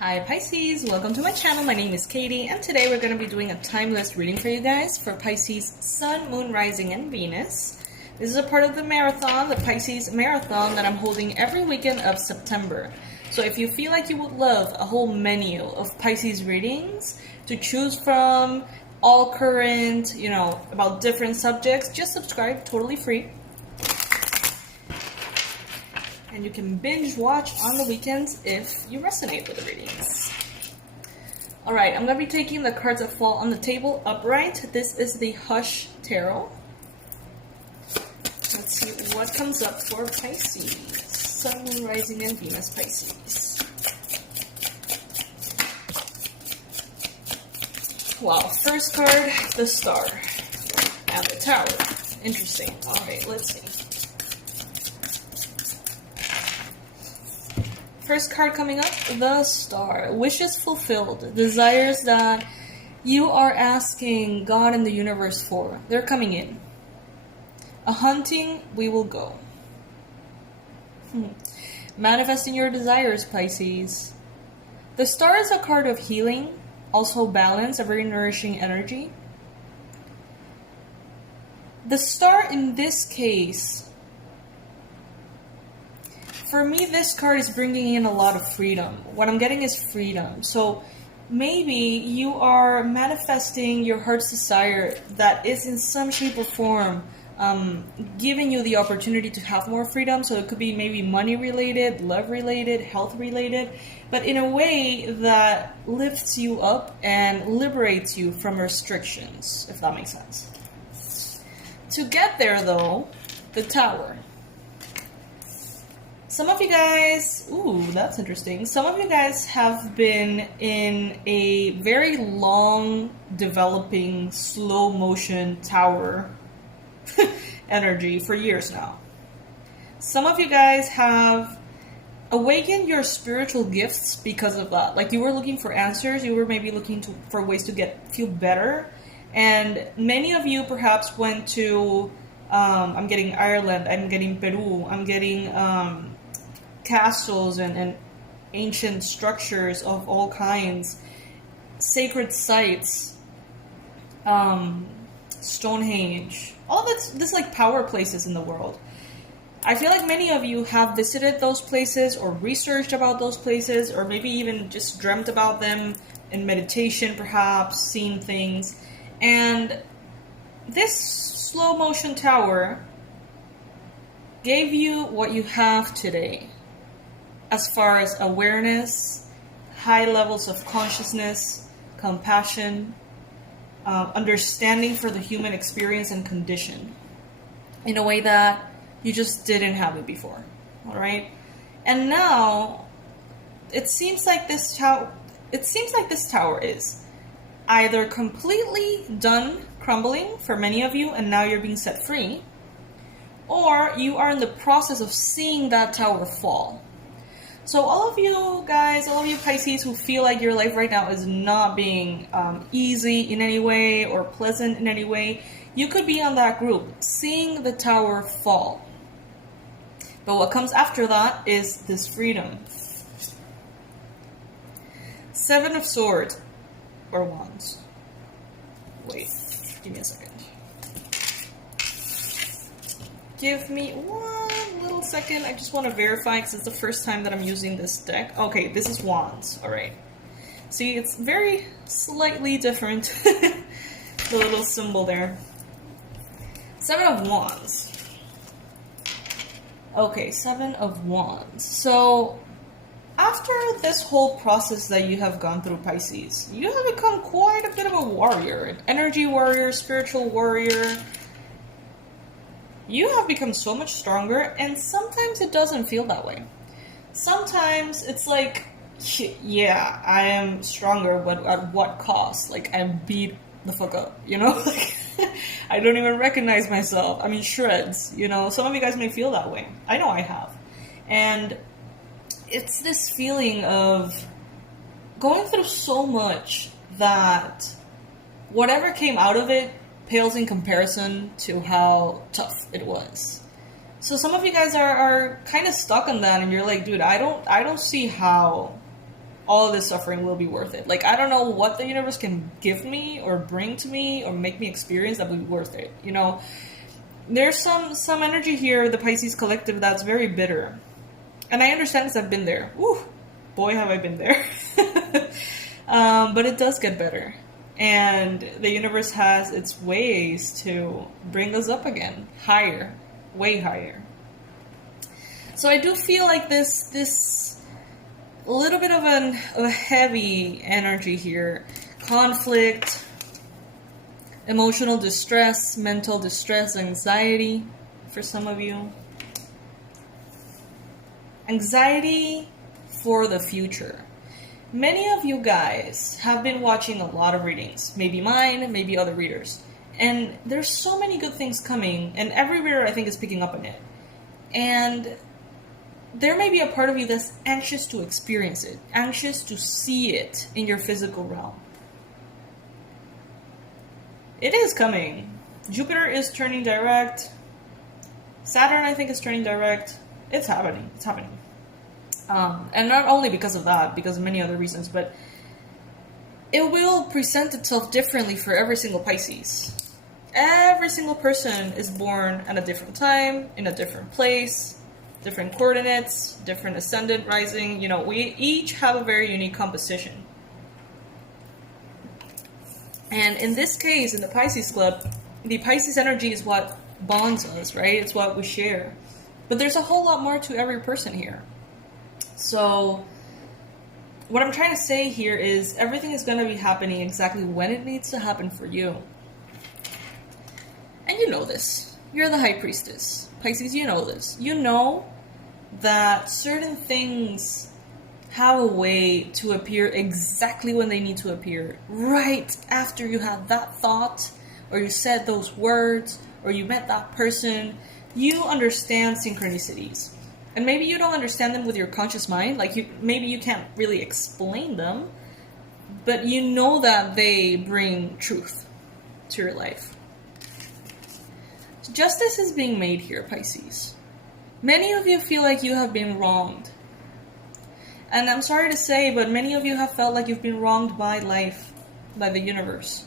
Hi Pisces, welcome to my channel. My name is Katie and today we're going to be doing a timeless reading for you guys for Pisces Sun, Moon, Rising, and Venus. This is a part of the marathon, the Pisces Marathon that I'm holding every weekend of September. So if you feel like you would love a whole menu of Pisces readings to choose from, all current, about different subjects, just subscribe, totally free. And you can binge watch on the weekends if you resonate with the readings. Alright, I'm going to be taking the cards that fall on the table upright. This is the Hush Tarot. Let's see what comes up for Pisces. Sun, Moon, Rising, and Venus Pisces. Wow, first card, the Star. And the Tower. Interesting. Alright, let's see. First card coming up, the Star. Wishes fulfilled. Desires that you are asking God and the universe for. They're coming in. A hunting, we will go. Manifesting your desires, Pisces. The Star is a card of healing, also balance, a very nourishing energy. The Star in this case, for me, this card is bringing in a lot of freedom. What I'm getting is freedom. So maybe you are manifesting your heart's desire that is in some shape or form giving you the opportunity to have more freedom. So it could be maybe money related, love related, health related, but in a way that lifts you up and liberates you from restrictions, if that makes sense. To get there though, the Tower. Some of you guys, that's interesting. Some of you guys have been in a very long developing slow motion tower energy for years now. Some of you guys have awakened your spiritual gifts because of that. Like you were looking for answers, you were maybe looking for ways to feel better. And many of you perhaps went to, I'm getting Ireland, I'm getting Peru, I'm getting castles and ancient structures of all kinds, sacred sites, Stonehenge, all this like power places in the world. I feel like many of you have visited those places or researched about those places or maybe even just dreamt about them in meditation, perhaps seen things. And this slow motion tower gave you what you have today. As far as awareness, high levels of consciousness, compassion, understanding for the human experience and condition in a way that you just didn't have it before. All right, and now it seems like this tower is either completely done crumbling for many of you, and now you're being set free, or you are in the process of seeing that tower fall. So all of you guys, all of you Pisces who feel like your life right now is not being easy in any way or pleasant in any way, you could be on that group, seeing the tower fall. But what comes after that is this freedom. Seven of Swords, or Wands. Wait, give me a second. Give me one little second. I just want to verify because it's the first time that I'm using this deck. Okay, this is Wands. Alright. See, it's very slightly different. The little symbol there. Seven of Wands. Okay, Seven of Wands. So, after this whole process that you have gone through, Pisces, you have become quite a bit of a warrior. An energy warrior, spiritual warrior. You have become so much stronger, and sometimes it doesn't feel that way. Sometimes it's like, yeah, I am stronger, but at what cost? Like, I beat the fuck up, Like, I don't even recognize myself. I'm in shreds, Some of you guys may feel that way. I know I have. And it's this feeling of going through so much that whatever came out of it pales in comparison to how tough it was. So some of you guys are kind of stuck on that, and you're like, dude, I don't see how all of this suffering will be worth it. Like, I don't know what the universe can give me or bring to me or make me experience that will be worth it. You know, there's some energy here, the Pisces collective, that's very bitter. And I understand because I've been there. Woo, boy, have I been there. But it does get better. And the universe has its ways to bring us up again. Higher. Way higher. So I do feel like this a little bit of a heavy energy here. Conflict, emotional distress, mental distress, anxiety for some of you. Anxiety for the future. Many of you guys have been watching a lot of readings. Maybe mine, maybe other readers. And there's so many good things coming, and every reader I think is picking up on it. And there may be a part of you that's anxious to experience it, anxious to see it in your physical realm. It is coming. Jupiter is turning direct. Saturn, I think, is turning direct. It's happening. It's happening. And not only because of that, because of many other reasons, but it will present itself differently for every single Pisces. Every single person is born at a different time, in a different place, different coordinates, different ascendant, rising. You know, we each have a very unique composition. And in this case, in the Pisces Club, the Pisces energy is what bonds us, right? It's what we share. But there's a whole lot more to every person here. So, what I'm trying to say here is everything is going to be happening exactly when it needs to happen for you. And you know this. You're the High Priestess. Pisces, you know this. You know that certain things have a way to appear exactly when they need to appear. Right after you had that thought, or you said those words, or you met that person. You understand synchronicities. And maybe you don't understand them with your conscious mind. Like, maybe you can't really explain them. But you know that they bring truth to your life. So justice is being made here, Pisces. Many of you feel like you have been wronged. And I'm sorry to say, but many of you have felt like you've been wronged by life, by the universe.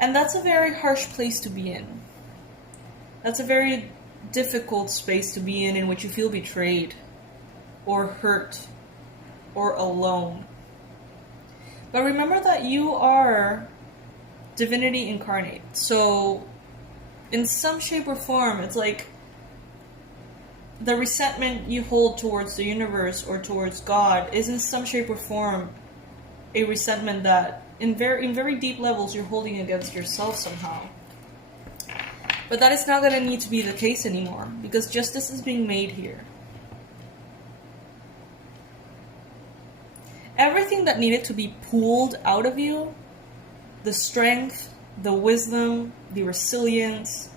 And that's a very harsh place to be in. That's a very difficult space to be in which you feel betrayed or hurt or alone. But remember that you are divinity incarnate. So in some shape or form, it's like the resentment you hold towards the universe or towards God is in some shape or form a resentment that in very deep levels you're holding against yourself somehow. But that is not going to need to be the case anymore, because justice is being made here. Everything that needed to be pulled out of you, the strength, the wisdom, the resilience,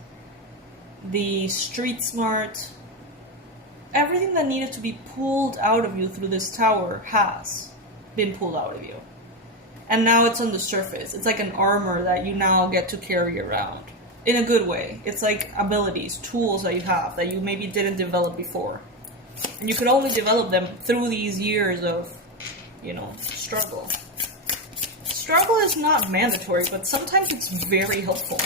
the street smart, everything that needed to be pulled out of you through this tower has been pulled out of you. And now it's on the surface. It's like an armor that you now get to carry around. In a good way. It's like abilities, tools that you have that you maybe didn't develop before. And you could only develop them through these years of, struggle. Struggle is not mandatory, but sometimes it's very helpful.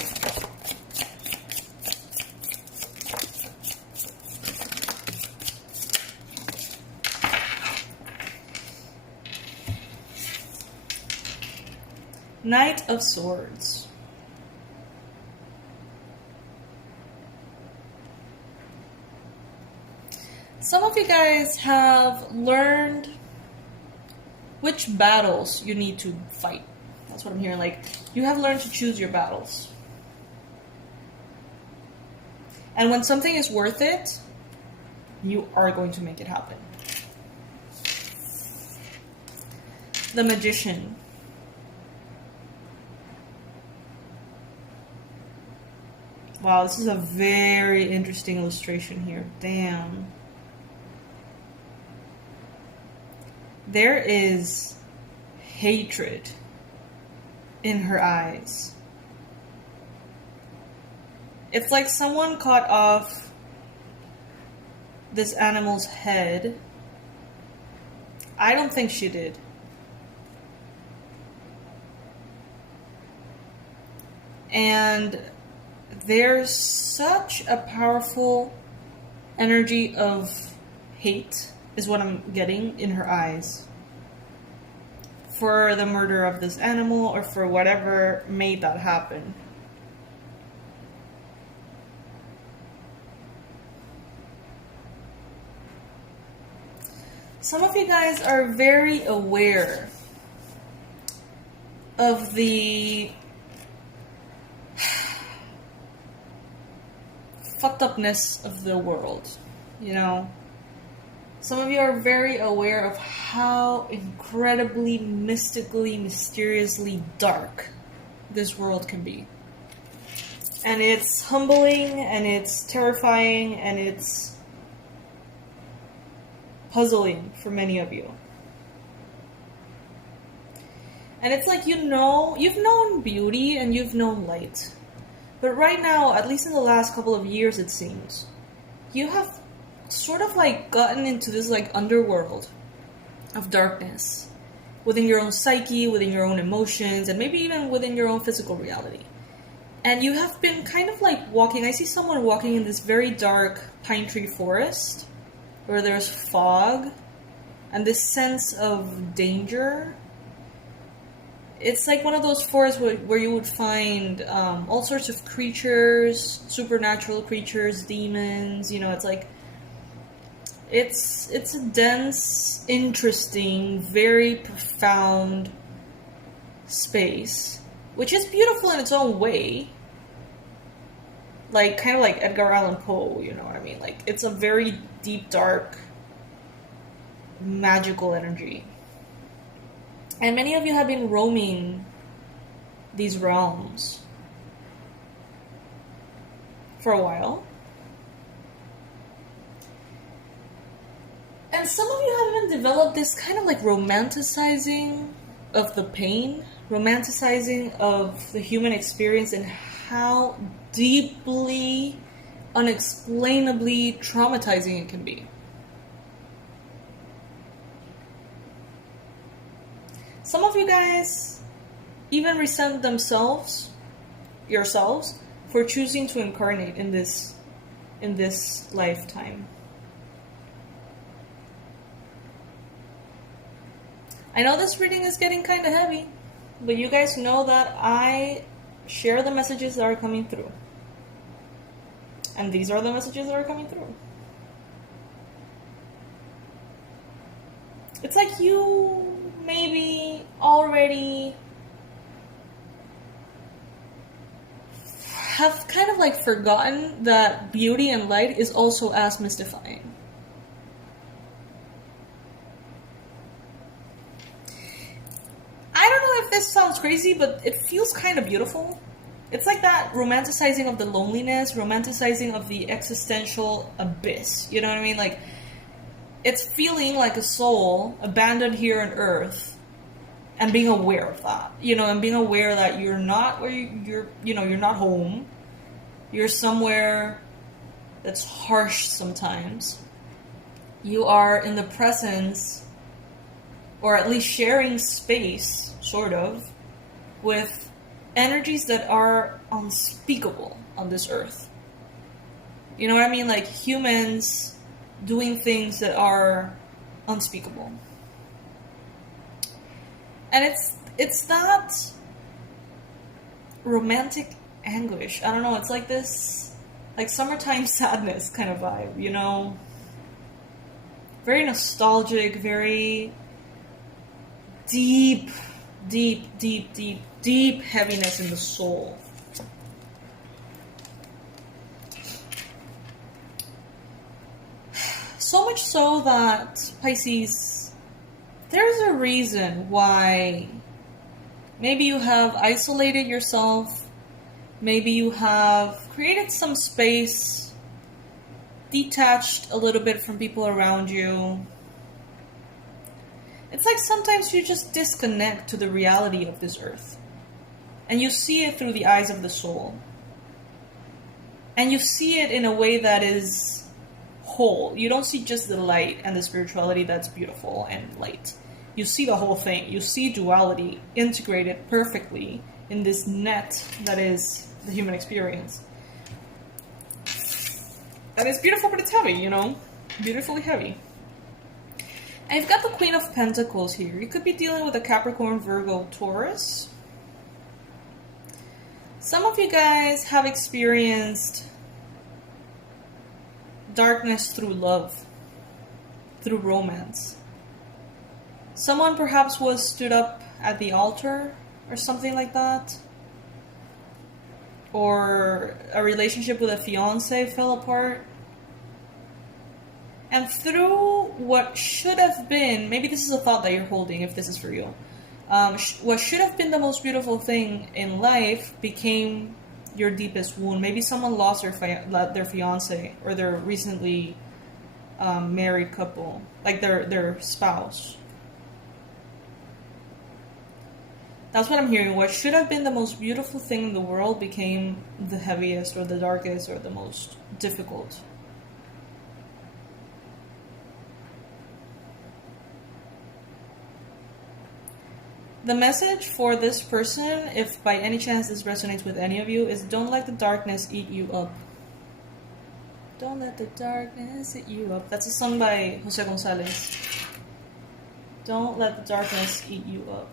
Knight of Swords. Some of you guys have learned which battles you need to fight. That's what I'm hearing. Like, you have learned to choose your battles. And when something is worth it, you are going to make it happen. The Magician. Wow, this is a very interesting illustration here. Damn. There is hatred in her eyes. It's like someone cut off this animal's head. I don't think she did. And there's such a powerful energy of hate, is what I'm getting in her eyes, for the murder of this animal or for whatever made that happen. Some of you guys are very aware of the fucked upness of the world, you know? Some of you are very aware of how incredibly, mystically, mysteriously dark this world can be. And it's humbling, and it's terrifying, and it's puzzling for many of you. And it's like, you know, you've known beauty and you've known light. But right now, at least in the last couple of years it seems, you have sort of like gotten into this like underworld of darkness within your own psyche, within your own emotions, and maybe even within your own physical reality. And you have been kind of like walking, I see someone walking in this very dark pine tree forest where there's fog and this sense of danger. It's like one of those forests where you would find all sorts of creatures, supernatural creatures, demons, you know, it's like, it's a dense, interesting, very profound space, which is beautiful in its own way. Like, kind of like Edgar Allan Poe, you know what I mean? Like, it's a very deep, dark, magical energy. And many of you have been roaming these realms for a while. And some of you have even developed this kind of like romanticizing of the pain, romanticizing of the human experience and how deeply, unexplainably traumatizing it can be. Some of you guys even resent yourselves, for choosing to incarnate in this lifetime. I know this reading is getting kind of heavy, but you guys know that I share the messages that are coming through. And these are the messages that are coming through. It's like you maybe already have kind of like forgotten that beauty and light is also as mystifying. I don't know if this sounds crazy, but it feels kind of beautiful. It's like that romanticizing of the loneliness, romanticizing of the existential abyss. You know what I mean? Like, it's feeling like a soul abandoned here on Earth, and being aware of that, you know, and being aware that you're not where you're not home. You're somewhere that's harsh sometimes. You are in the presence, or at least sharing space, sort of, with energies that are unspeakable on this earth. You know what I mean? Like humans doing things that are unspeakable. And it's that romantic anguish. I don't know, it's like this, like summertime sadness kind of vibe, you know? Very nostalgic, very deep heaviness in the soul. So much so that, Pisces, there's a reason why maybe you have isolated yourself, maybe you have created some space, detached a little bit from people around you. It's like sometimes you just disconnect to the reality of this earth. And you see it through the eyes of the soul. And you see it in a way that is whole. You don't see just the light and the spirituality that's beautiful and light. You see the whole thing. You see duality integrated perfectly in this net that is the human experience. And it's beautiful, but it's heavy, you know? Beautifully heavy. And you've got the Queen of Pentacles here. You could be dealing with a Capricorn, Virgo, Taurus. Some of you guys have experienced darkness through love, through romance. Someone perhaps was stood up at the altar or something like that. Or a relationship with a fiance fell apart. And through what should have been, maybe this is a thought that you're holding if this is for you. What should have been the most beautiful thing in life became your deepest wound. Maybe someone lost their fiance or their recently married couple, like their spouse. That's what I'm hearing. What should have been the most beautiful thing in the world became the heaviest or the darkest or the most difficult. The message for this person, if by any chance this resonates with any of you, is don't let the darkness eat you up. Don't let the darkness eat you up. That's a song by Jose Gonzalez. Don't let the darkness eat you up.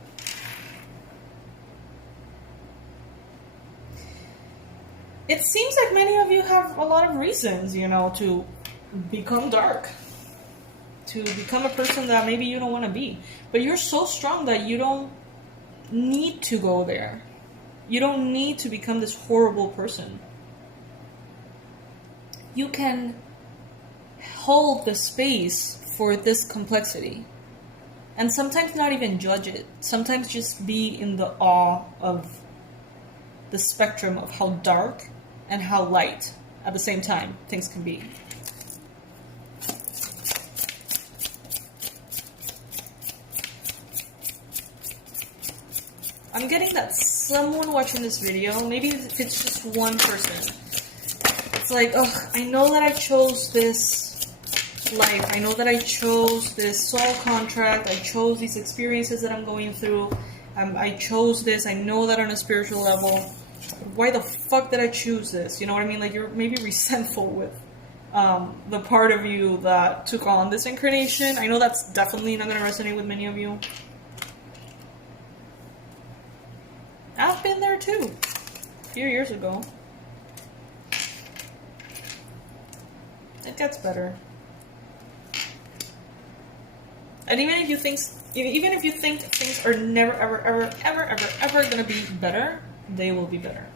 It seems like many of you have a lot of reasons, you know, to become dark. To become a person that maybe you don't want to be. But you're so strong that you don't need to go there. You don't need to become this horrible person. You can hold the space for this complexity. And sometimes not even judge it. Sometimes just be in the awe of the spectrum of how dark and how light at the same time things can be. I'm getting that someone watching this video, maybe if it's just one person, it's like, oh, I know that I chose this life. I know that I chose this soul contract. I chose these experiences that I'm going through. I chose this. I know that on a spiritual level. Why the fuck did I choose this? You know what I mean? Like, you're maybe resentful with the part of you that took on this incarnation. I know that's definitely not going to resonate with many of you. I've been there too, a few years ago. It gets better. And even if you think things are never, ever gonna be better, they will be better.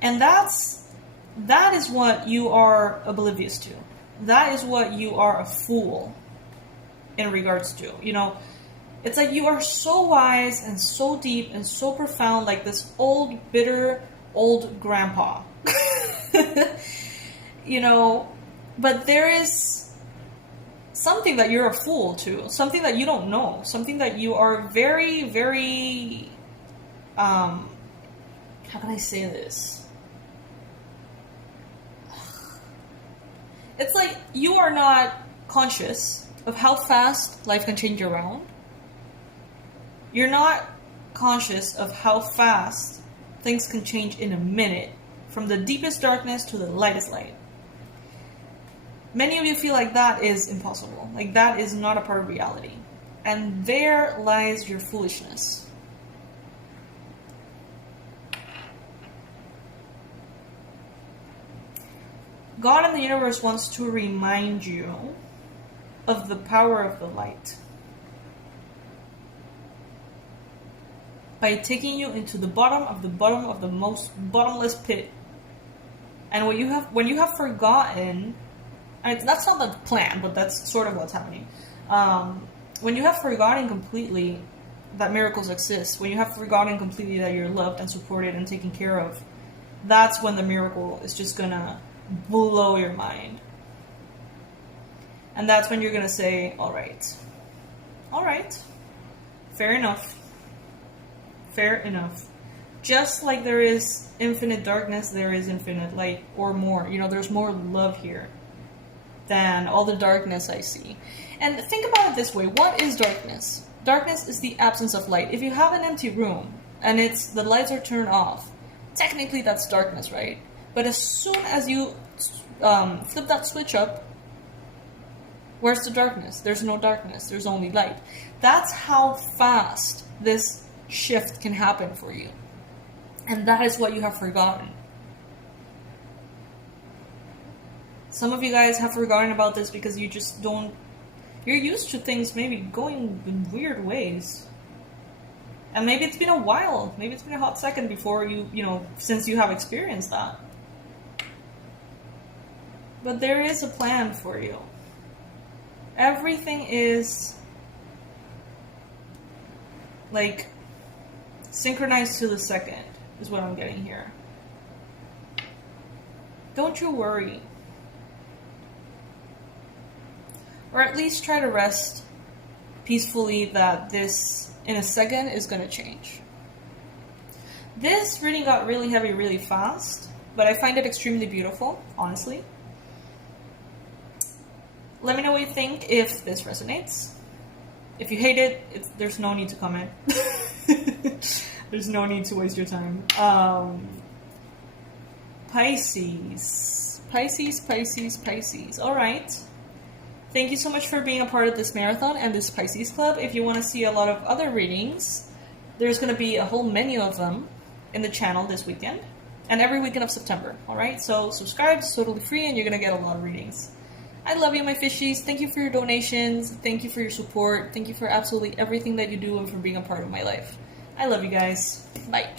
And that is what you are oblivious to. That is what you are a fool in regards to, you know. It's like you are so wise and so deep and so profound, like this old, bitter, old grandpa. You know, but there is something that you're a fool to, something that you don't know, something that you are very, very, how can I say this? It's like you are not conscious of how fast life can change around. You're not conscious of how fast things can change in a minute, from the deepest darkness to the lightest light. Many of you feel like that is impossible, like that is not a part of reality. And there lies your foolishness. God and the universe wants to remind you of the power of the light by taking you into the bottom of the most bottomless pit. And when you have forgotten, and that's not the plan, but that's sort of what's happening. When you have forgotten completely that miracles exist, when you have forgotten completely that you're loved and supported and taken care of, that's when the miracle is just gonna blow your mind. And that's when you're gonna say, all right, fair enough. Just like there is infinite darkness, there is infinite light, or more. You know, there's more love here than all the darkness I see. And think about it this way. What is darkness? Darkness is the absence of light. If you have an empty room and the lights are turned off, technically that's darkness, right? But as soon as you flip that switch up, where's the darkness? There's no darkness. There's only light. That's how fast this shift can happen for you. And that is what you have forgotten. Some of you guys have forgotten about this because you just don't... You're used to things maybe going in weird ways. And maybe it's been a while. Maybe it's been a hot second before since you have experienced that. But there is a plan for you. Everything is like synchronized to the second, is what I'm getting here. Don't you worry. Or at least try to rest peacefully that this, in a second, is going to change. This reading got really heavy really fast, but I find it extremely beautiful, honestly. Let me know what you think if this resonates. If you hate it, there's no need to comment. There's no need to waste your time. Pisces. All right. Thank you so much for being a part of this marathon and this Pisces Club. If you want to see a lot of other readings, there's going to be a whole menu of them in the channel this weekend and every weekend of September. All right. So subscribe. It's totally free and you're going to get a lot of readings. I love you, my fishies. Thank you for your donations. Thank you for your support. Thank you for absolutely everything that you do and for being a part of my life. I love you guys. Bye.